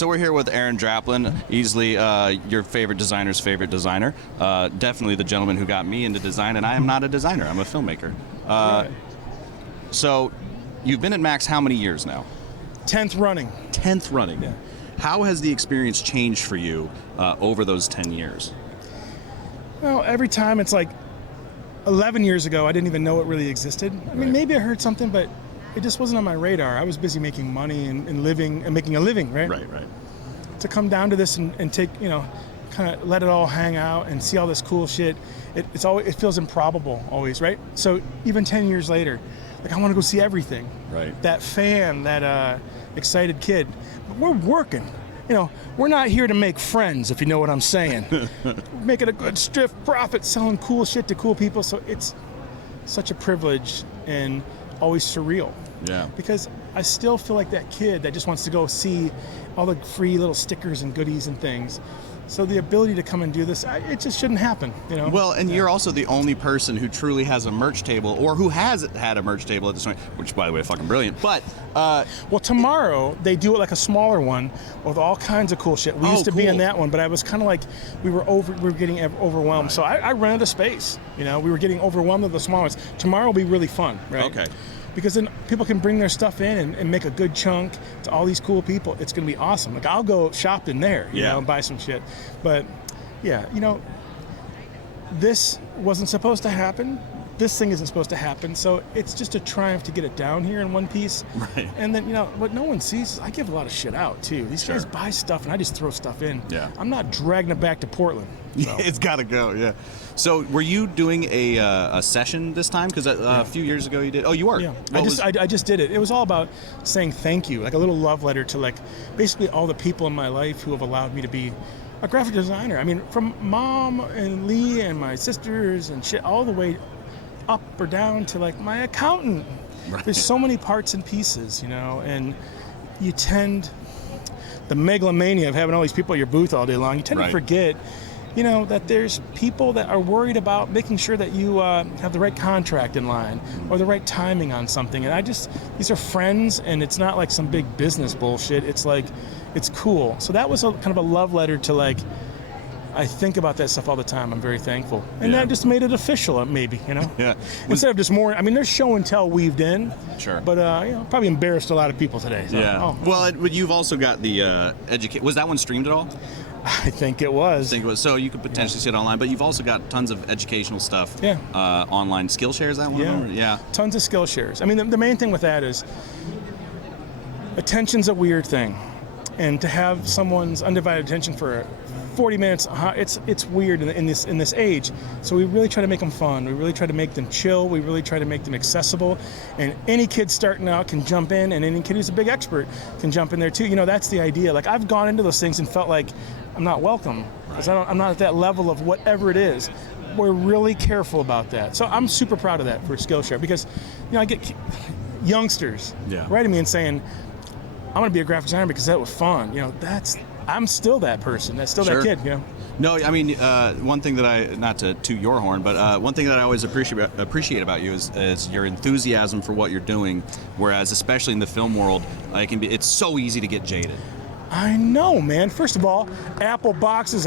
So we're here with Aaron Draplin, easily your favorite designer's favorite designer. Definitely the gentleman who got me into design, and I am not a designer. I'm a filmmaker. So you've been at Max how many years now? 10th running. 10th running. Yeah. How has the experience changed for you over those 10 years? Well, every time it's like 11 years ago, I didn't even know it really existed. I mean, maybe I heard something, but it just wasn't on my radar. I was busy making money and living and making a living, right? Right. To come down to this and take, kind of let it all hang out and see all this cool shit, it feels improbable always, right? So even 10 years later, like I want to go see everything. Right. That fan, that excited kid. But we're working. We're not here to make friends, if you know what I'm saying. We're making a good stiff profit selling cool shit to cool people. So it's such a privilege and always surreal. Yeah. Because I still feel like that kid that just wants to go see all the free little stickers and goodies and things. So the ability to come and do this, it just shouldn't happen, Well, and you're also the only person who truly has a merch table, or who has had a merch table at this point, which, by the way, is fucking brilliant. But well, tomorrow they do it like a smaller one with all kinds of cool shit. We used to be in that one, but I was kind of like we were getting overwhelmed. Right. So I rented a space. We were getting overwhelmed with the small ones. Tomorrow will be really fun, right? Okay. Because then people can bring their stuff in and make a good chunk to all these cool people. It's going to be awesome. Like, I'll go shop in there, and buy some shit. But, yeah, this wasn't supposed to happen. This thing isn't supposed to happen. So it's just a triumph to get it down here in one piece. Right. And then, what no one sees is I give a lot of shit out, too. These guys buy stuff, and I just throw stuff in. Yeah. I'm not dragging it back to Portland. So. It's got to go, yeah. So were you doing a session this time? Because a few years ago you did. Oh, you were? Yeah. I just did it. It was all about saying thank you, like a little love letter to like basically all the people in my life who have allowed me to be a graphic designer. I mean, from Mom and Lee and my sisters and shit, all the way up or down to like my accountant. Right. There's so many parts and pieces, and you tend, the megalomania of having all these people at your booth all day long, you tend to forget that there's people that are worried about making sure that you have the right contract in line or the right timing on something. And these are friends, and it's not like some big business bullshit. It's like, it's cool. So that was kind of a love letter to like, I think about that stuff all the time. I'm very thankful. And that just made it official, maybe, Yeah. Instead of just more, I mean, there's show and tell weaved in. Sure. But, probably embarrassed a lot of people today. So, yeah. Well, but you've also got the was that one streamed at all? I think it was. So you could potentially see it online, but you've also got tons of educational stuff. Yeah. Online. Skillshare, is that one of them? Yeah. Tons of Skillshares. I mean, the main thing with that is attention's a weird thing, and to have someone's undivided attention for 40 minutes, it's weird in this age. So we really try to make them fun. We really try to make them chill. We really try to make them accessible. And any kid starting out can jump in, and any kid who's a big expert can jump in there too. That's the idea. Like, I've gone into those things and felt like I'm not welcome because I'm not at that level of whatever it is. We're really careful about that. So I'm super proud of that for Skillshare because, I get youngsters writing me and saying, I'm going to be a graphic designer because that was fun. I'm still that person. That's still that kid, No, I mean, one thing that not to toot your horn, but one thing that I always appreciate about you is your enthusiasm for what you're doing, whereas especially in the film world, it's so easy to get jaded. I know, man. First of all, Apple boxes,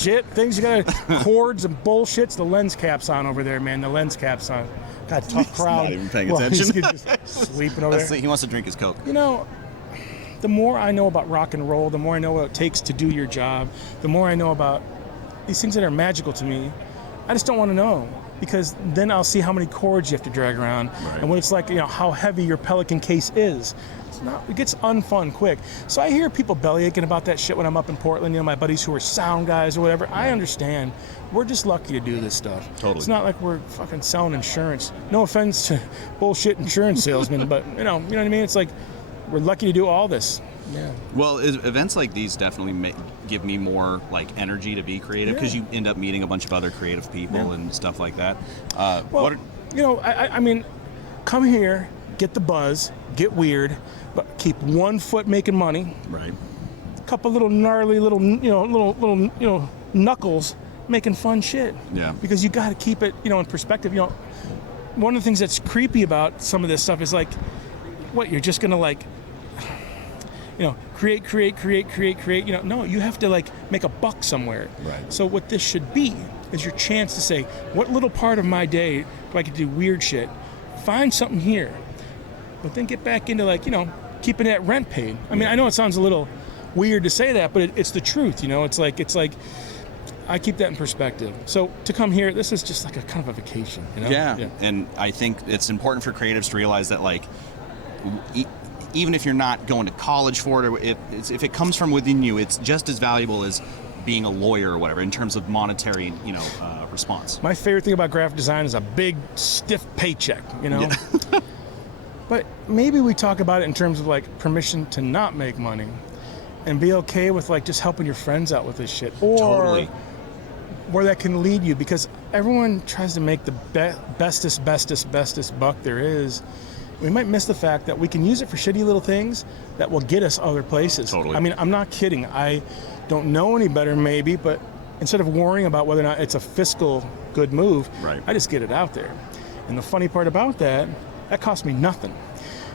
shit, things you gotta, cords and bullshits. The lens cap's on over there, man. The lens cap's on. Got a tough crowd. Not even paying attention. He's just sleeping over there. He wants to drink his Coke. The more I know about rock and roll, the more I know what it takes to do your job, the more I know about these things that are magical to me. I just don't want to know, because then I'll see how many cords you have to drag around, and what it's like, how heavy your Pelican case is. It gets unfun quick. So I hear people bellyaching about that shit when I'm up in Portland, my buddies who are sound guys or whatever. I understand. We're just lucky to do this stuff. Totally. It's not like we're fucking selling insurance. No offense to bullshit insurance salesmen, but you know what I mean? It's like, we're lucky to do all this. Yeah. Well, events like these definitely give me more like energy to be creative, because you end up meeting a bunch of other creative people and stuff like that. I mean, come here, get the buzz, get weird, but keep one foot making money. Right. A couple little gnarly little knuckles making fun shit. Yeah. Because you got to keep it in perspective. One of the things that's creepy about some of this stuff is like, what, you're just gonna like, create. No, you have to like make a buck somewhere. Right. So what this should be is your chance to say, what little part of my day do I get to do weird shit? Find something here, but then get back into like, keeping that rent paid. I mean, I know it sounds a little weird to say that, but it's the truth. It's like I keep that in perspective. So to come here, this is just like a kind of a vacation. Yeah. And I think it's important for creatives to realize that like, even if you're not going to college for it, or if it comes from within you, it's just as valuable as being a lawyer or whatever in terms of monetary, response. My favorite thing about graphic design is a big, stiff paycheck, Yeah. But maybe we talk about it in terms of like permission to not make money and be okay with like just helping your friends out with this shit. Or Totally. where that can lead you, because everyone tries to make the bestest buck there is. We might miss the fact that we can use it for shitty little things that will get us other places. Totally. I mean, I'm not kidding. I don't know any better maybe, but instead of worrying about whether or not it's a fiscal good move, Right. I just get it out there. And the funny part about that costs me nothing.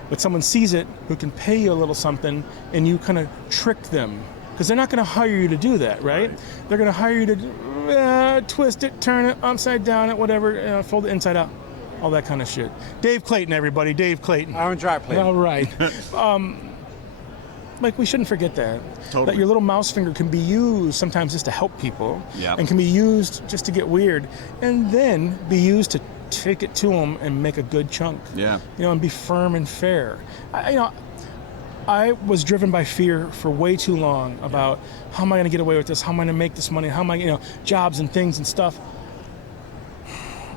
But someone sees it who can pay you a little something, and you kind of trick them. Because they're not going to hire you to do that, right? They're going to hire you to twist it, turn it, upside down it, whatever, fold it inside out. All that kind of shit. Dave Clayton, everybody. Dave Clayton. I'm Draplin. All right. Like, we shouldn't forget that. Totally. That your little mouse finger can be used sometimes just to help people. Yeah. And can be used just to get weird. And then be used to take it to them and make a good chunk. Yeah. And be firm and fair. I was driven by fear for way too long about how am I going to get away with this? How am I going to make this money? How am I, jobs and things and stuff.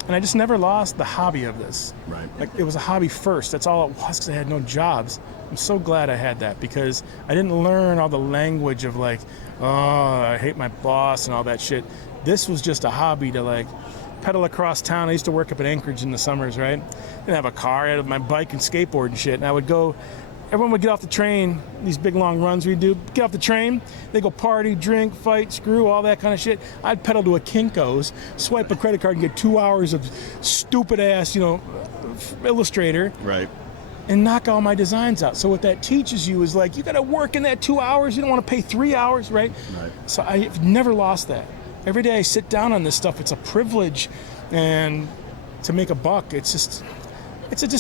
And I just never lost the hobby of this. Right. Like, it was a hobby first. That's all it was, because I had no jobs. I'm so glad I had that, because I didn't learn all the language of like, oh, I hate my boss and all that shit. This was just a hobby to like pedal across town. I used to work up in Anchorage in the summers, right? Didn't have a car. I had my bike and skateboard and shit. And I would go, everyone would get off the train, these big long runs we do, get off the train, they go party, drink, fight, screw, all that kind of shit. I'd pedal to a Kinko's, swipe a credit card and get 2 hours of stupid ass, Illustrator. Right. And knock all my designs out. So what that teaches you is like, you gotta work in that 2 hours, you don't wanna pay 3 hours, right? Right. So I've never lost that. Every day I sit down on this stuff, it's a privilege, and to make a buck, it's just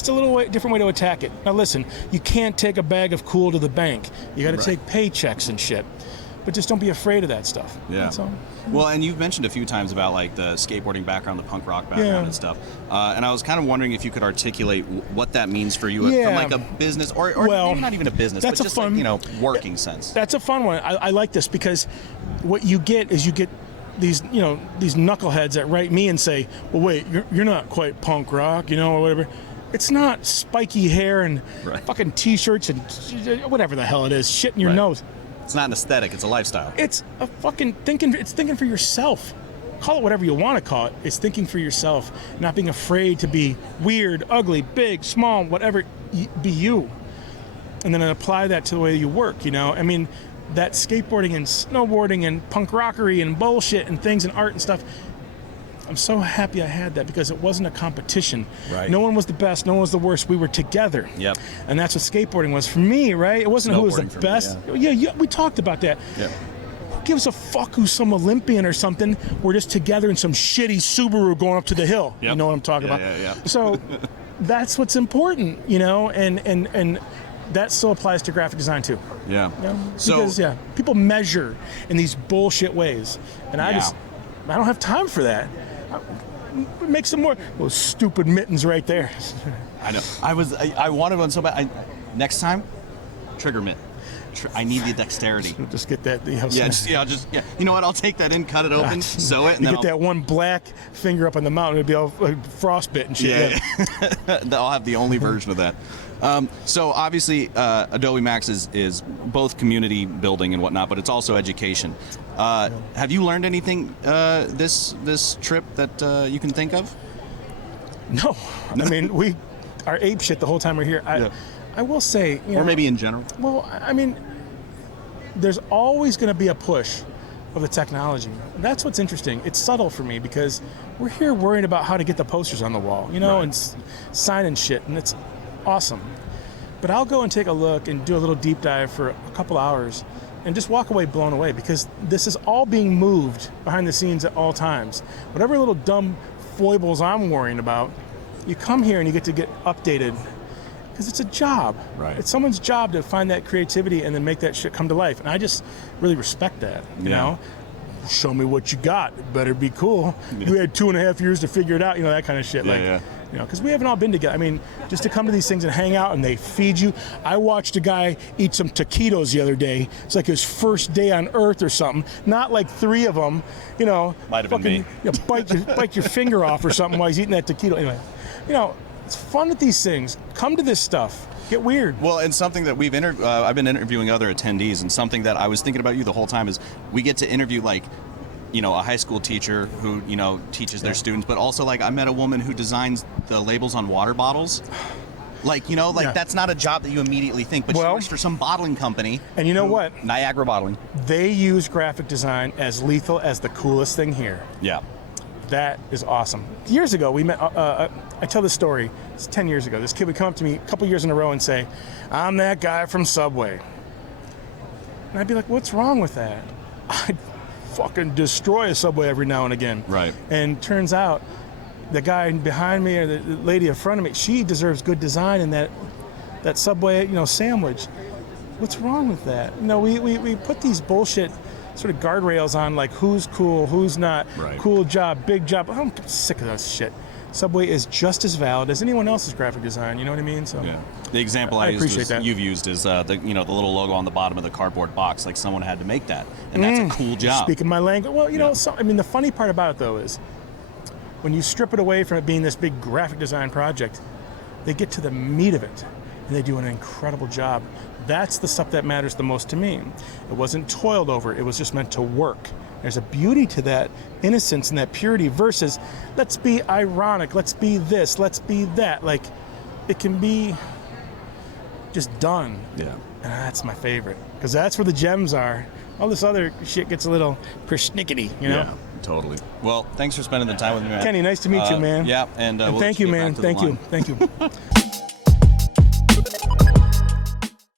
a little different way to attack it. Now listen, you can't take a bag of cool to the bank. You got to take paychecks and shit. But just don't be afraid of that stuff. Yeah. That's all. Well, and you've mentioned a few times about like the skateboarding background, the punk rock background and stuff. And I was kind of wondering if you could articulate what that means for you from like a business or well, maybe not even a business, but just fun, like, working sense. That's a fun one. I like this, because what you get is these these knuckleheads that write me and say, well, wait, you're not quite punk rock, or whatever. It's not spiky hair and fucking t-shirts and whatever the hell it is, shit in your nose. It's not an aesthetic, it's a lifestyle. It's a fucking thinking for yourself. Call it whatever you want to call it. It's thinking for yourself, not being afraid to be weird, ugly, big, small, whatever, be you. And then apply that to the way you work, I mean, that skateboarding and snowboarding and punk rockery and bullshit and things and art and stuff, I'm so happy I had that, because it wasn't a competition. Right. No one was the best, no one was the worst. We were together. Yep. And that's what skateboarding was for me, right? It wasn't who was the Snowboarding for me, best. Yeah, we talked about that. Yep. Who gives a fuck who's some Olympian or something? We're just together in some shitty Subaru going up to the hill. Yep. You know what I'm talking about? Yeah. So that's what's important, and that still applies to graphic design too. Yeah. Because people measure in these bullshit ways, and I don't have time for that. Make some more those stupid mittens right there. I know. I wanted one so bad. Next time, trigger mitt. I need the dexterity. Just get that. You know what? I'll take that in, cut it open, sew it, and you then get that one black finger up on the mountain. It'll be all frostbit and shit. Yeah. I'll have the only version of that. So obviously, Adobe Max is both community building and whatnot, but it's also education. Have you learned anything this trip that you can think of? No. I mean, we are ape shit the whole time we're here. I will say, or maybe in general. Well, I mean, there's always going to be a push of the technology. That's what's interesting. It's subtle for me, because we're here worrying about how to get the posters on the wall, and signing shit, and it's awesome. But I'll go and take a look and do a little deep dive for a couple hours and just walk away blown away, because this is all being moved behind the scenes at all times. Whatever little dumb foibles I'm worrying about, you come here and you get updated, because it's a job. Right. It's someone's job to find that creativity and then make that shit come to life. And I just really respect that, you know? Show me what you got. It better be cool. You had 2.5 years to figure it out, that kind of shit. You know, because we haven't all been together. I mean, just to come to these things and hang out and they feed you. I watched a guy eat some taquitos the other day. It's like his first day on Earth or something. Not like 3 of them, Might have been me. Bite your finger off or something while he's eating that taquito. Anyway, it's fun at these things. Come to this stuff. Get weird. Well, and something that I've been interviewing other attendees, and something that I was thinking about you the whole time is we get to interview a high school teacher who, teaches their students, but also I met a woman who designs the labels on water bottles. That's not a job that you immediately think, but she works for some bottling company. And you know what? Niagara Bottling. They use graphic design as lethal as the coolest thing here. Yeah. That is awesome. Years ago, we met, I tell this story, it's 10 years ago. This kid would come up to me a couple years in a row and say, I'm that guy from Subway. And I'd be like, what's wrong with that? I'd fucking destroy a Subway every now and again. Right. And turns out the guy behind me or the lady in front of me, she deserves good design in that Subway, sandwich. What's wrong with that? We put these bullshit sort of guardrails on who's cool, who's not. Right. Cool job, big job. I'm sick of that shit. Subway is just as valid as anyone else's graphic design. You know what I mean? So yeah. The example you've used is the little logo on the bottom of the cardboard box. Someone had to make that, and that's a cool job. Speaking my language. Well, the funny part about it though is when you strip it away from it being this big graphic design project, they get to the meat of it, and they do an incredible job. That's the stuff that matters the most to me. It wasn't toiled over. It was just meant to work. There's a beauty to that innocence and that purity versus let's be ironic, let's be this, let's be that. It can be just done. Yeah. And that's my favorite, because that's where the gems are. All this other shit gets a little persnickety, Yeah, totally. Well, thanks for spending the time with me, man. Kenny, nice to meet you, man. Yeah, and thank you, man. Thank you.